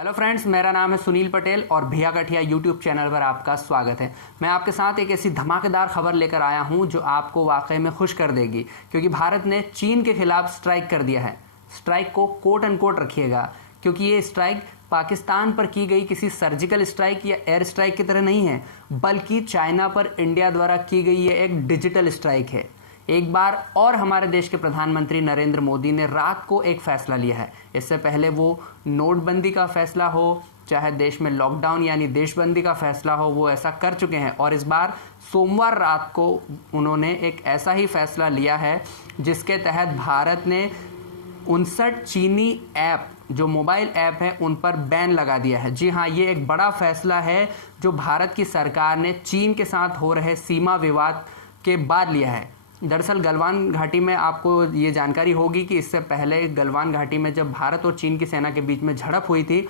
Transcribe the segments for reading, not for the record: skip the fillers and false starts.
Hello friends, मेरा नाम है सुनील पटेल और भैया गठिया यूट्यूब चैनल पर आपका स्वागत है। मैं आपके साथ एक ऐसी धमाकेदार खबर लेकर आया हूं जो आपको वाकई में खुश कर देगी, क्योंकि भारत ने चीन के खिलाफ स्ट्राइक कर दिया है। स्ट्राइक को कोट एंड कोट रखिएगा, क्योंकि ये स्ट्राइक पाकिस्तान पर की गई किसी सर्जिकल स्ट्राइक या एयर स्ट्राइक की तरह नहीं है, बल्कि चाइना पर इंडिया द्वारा की गई ये एक डिजिटल स्ट्राइक है। एक बार और हमारे देश के प्रधानमंत्री नरेंद्र मोदी ने रात को एक फैसला लिया है। इससे पहले वो नोटबंदी का फैसला हो, चाहे देश में लॉकडाउन यानी देशबंदी का फैसला हो, वो ऐसा कर चुके हैं। और इस बार सोमवार रात को उन्होंने एक ऐसा ही फैसला लिया है जिसके तहत भारत ने 59 चीनी ऐप, जो मोबाइल ऐप है, उन पर बैन लगा दिया है। जी हाँ, ये एक बड़ा फैसला है जो भारत की सरकार ने चीन के साथ हो रहे सीमा विवाद के बाद लिया है। दरअसल गलवान घाटी में आपको ये जानकारी होगी कि इससे पहले गलवान घाटी में जब भारत और चीन की सेना के बीच में झड़प हुई थी,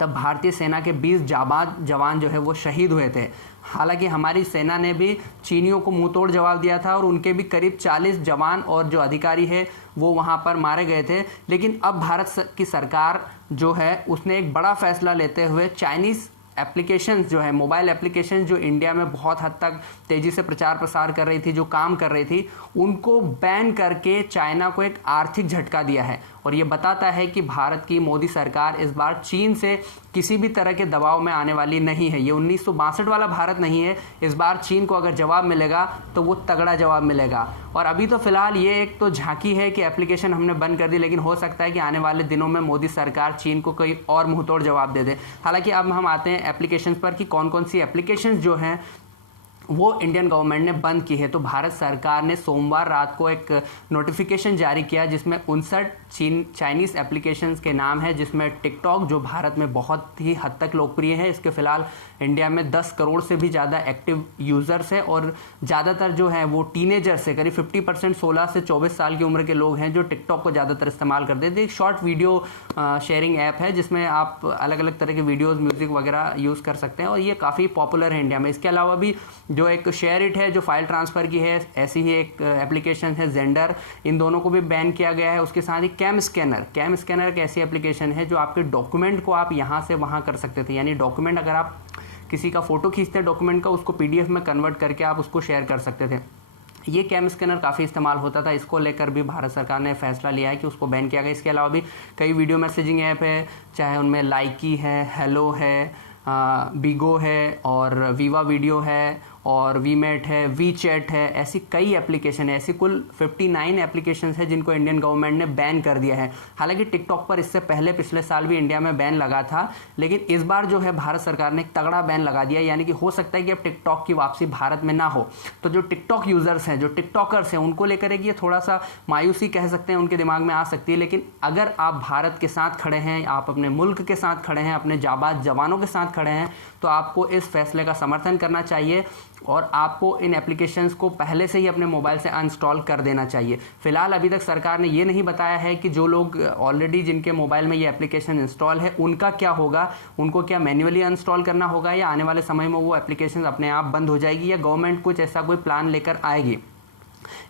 तब भारतीय सेना के 20 जाबाज जवान जो है वो शहीद हुए थे। हालांकि हमारी सेना ने भी चीनियों को मुंहतोड़ जवाब दिया था और उनके भी करीब 40 जवान और जो अधिकारी है वो वहां पर मारे गए थे। लेकिन अब भारत की सरकार जो है उसने एक बड़ा फैसला लेते हुए चाइनीज़ एप्लीकेशंस जो है, मोबाइल एप्लीकेशंस जो इंडिया में बहुत हद तक तेज़ी से प्रचार प्रसार कर रही थी, जो काम कर रही थी, उनको बैन करके चाइना को एक आर्थिक झटका दिया है। और ये बताता है कि भारत की मोदी सरकार इस बार चीन से किसी भी तरह के दबाव में आने वाली नहीं है। ये 1962 वाला भारत नहीं है। इस बार चीन को अगर जवाब मिलेगा तो वो तगड़ा जवाब मिलेगा। और अभी तो फिलहाल ये एक तो झांकी है कि एप्लीकेशन हमने बंद कर दी, लेकिन हो सकता है कि आने वाले दिनों में मोदी सरकार चीन को कोई और मुंहतोड़ जवाब दे दे। हालांकि अब हम आते हैं एप्लीकेशंस पर कि कौन कौन सी एप्लीकेशंस जो हैं वो इंडियन गवर्नमेंट ने बंद की है। तो भारत सरकार ने सोमवार रात को एक नोटिफिकेशन जारी किया जिसमें 59 चाइनीज़ एप्लीकेशंस के नाम है, जिसमें टिकटॉक, जो भारत में बहुत ही हद तक लोकप्रिय है, इसके फिलहाल इंडिया में 10 करोड़ से भी ज़्यादा एक्टिव यूज़र्स है और ज़्यादातर जो है वो टीनेजर्स है। करीब 50% 16 से 24 साल की उम्र के लोग हैं जो टिकटॉक को ज़्यादातर इस्तेमाल करते हैं। एक शॉर्ट वीडियो शेयरिंग ऐप है जिसमें आप अलग अलग तरह के वीडियोज़, म्यूज़िक वगैरह यूज़ कर सकते हैं और ये काफ़ी पॉपुलर है इंडिया में। इसके अलावा भी जो एक शेयर इट है, जो फाइल ट्रांसफ़र की है, ऐसी ही एक एप्लीकेशन है जेंडर, इन दोनों को भी बैन किया गया है। उसके साथ ही कैम स्कैनर एक ऐसी एप्लीकेशन है जो आपके डॉक्यूमेंट को आप यहाँ से वहाँ कर सकते थे। यानी डॉक्यूमेंट, अगर आप किसी का फोटो खींचते हैं डॉक्यूमेंट का, उसको PDF में कन्वर्ट करके आप उसको शेयर कर सकते थे। ये कैम स्कैनर काफ़ी इस्तेमाल होता था। इसको लेकर भी भारत सरकार ने फैसला लिया है कि उसको बैन किया गया। इसके अलावा भी कई वीडियो मैसेजिंग ऐप है, चाहे उनमें लाइकी है, हेलो है, बिगो है और वीवा वीडियो है और वीमेट है, वीचैट है। ऐसी कई एप्लीकेशन है, ऐसी कुल 59 एप्लीकेशंस है जिनको इंडियन गवर्नमेंट ने बैन कर दिया है। हालांकि टिकटॉक पर इससे पहले पिछले साल भी इंडिया में बैन लगा था, लेकिन इस बार जो है भारत सरकार ने एक तगड़ा बैन लगा दिया। यानी कि हो सकता है कि अब टिकटॉक की वापसी भारत में ना हो। तो जो टिकटॉक यूज़र्स हैं, जो टिकटॉकर्स हैं, उनको लेकर एक ये थोड़ा सा मायूसी कह सकते हैं उनके दिमाग में आ सकती है। लेकिन अगर आप भारत के साथ खड़े हैं, आप अपने मुल्क के साथ खड़े हैं, अपने जाबाज जवानों के साथ खड़े हैं, तो आपको इस फैसले का समर्थन करना चाहिए और आपको इन एप्लीकेशंस को पहले से ही अपने मोबाइल से अनइंस्टॉल कर देना चाहिए। फिलहाल अभी तक सरकार ने ये नहीं बताया है कि जो लोग ऑलरेडी जिनके मोबाइल में ये एप्लीकेशन इंस्टॉल है उनका क्या होगा, उनको क्या मैन्युअली अनइंस्टॉल करना होगा या आने वाले समय में वो एप्लीकेशन अपने आप बंद हो जाएगी या गवर्नमेंट कुछ ऐसा कोई प्लान लेकर आएगी।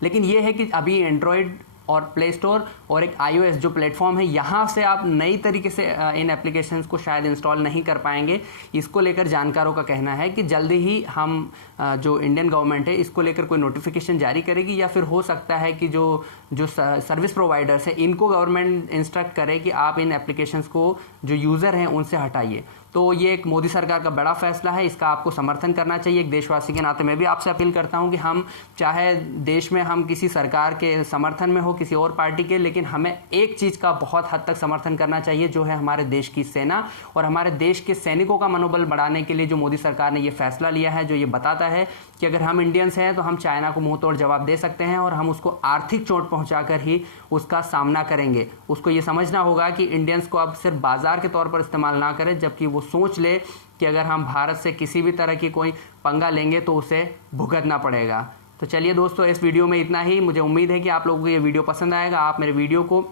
लेकिन ये है कि अभी एंड्रॉयड और प्ले स्टोर और एक iOS जो प्लेटफॉर्म है, यहाँ से आप नई तरीके से इन एप्लीकेशंस को शायद इंस्टॉल नहीं कर पाएंगे। इसको लेकर जानकारों का कहना है कि जल्दी ही हम जो इंडियन गवर्नमेंट है इसको लेकर कोई नोटिफिकेशन जारी करेगी, या फिर हो सकता है कि जो सर्विस प्रोवाइडर्स हैं इनको गवर्नमेंट इंस्ट्रक्ट करे कि आप इन एप्लीकेशंस को जो यूज़र हैं उनसे हटाइए। तो ये एक मोदी सरकार का बड़ा फैसला है, इसका आपको समर्थन करना चाहिए। एक देशवासी के नाते मैं भी आपसे अपील करता हूं कि हम चाहे देश में हम किसी सरकार के समर्थन में हो, किसी और पार्टी के, लेकिन हमें एक चीज़ का बहुत हद तक समर्थन करना चाहिए, जो है हमारे देश की सेना और हमारे देश के सैनिकों का मनोबल बढ़ाने के लिए जो मोदी सरकार ने ये फैसला लिया है, जो ये बताता है कि अगर हम इंडियंस हैं तो हम चाइना को मुंह तोड़ जवाब दे सकते हैं और हम उसको आर्थिक चोट पहुंचाकर ही उसका सामना करेंगे। उसको ये समझना होगा कि इंडियंस को अब सिर्फ बाजार के तौर पर इस्तेमाल ना करें, जबकि वो सोच ले कि अगर हम भारत से किसी भी तरह की कोई पंगा लेंगे तो उसे भुगतना पड़ेगा। तो चलिए दोस्तों, इस वीडियो में इतना ही। मुझे उम्मीद है कि आप लोगों को ये वीडियो पसंद आएगा। आप मेरे वीडियो को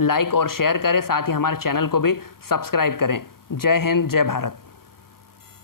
लाइक और शेयर करें, साथ ही हमारे चैनल को भी सब्सक्राइब करें। जय हिंद, जय भारत।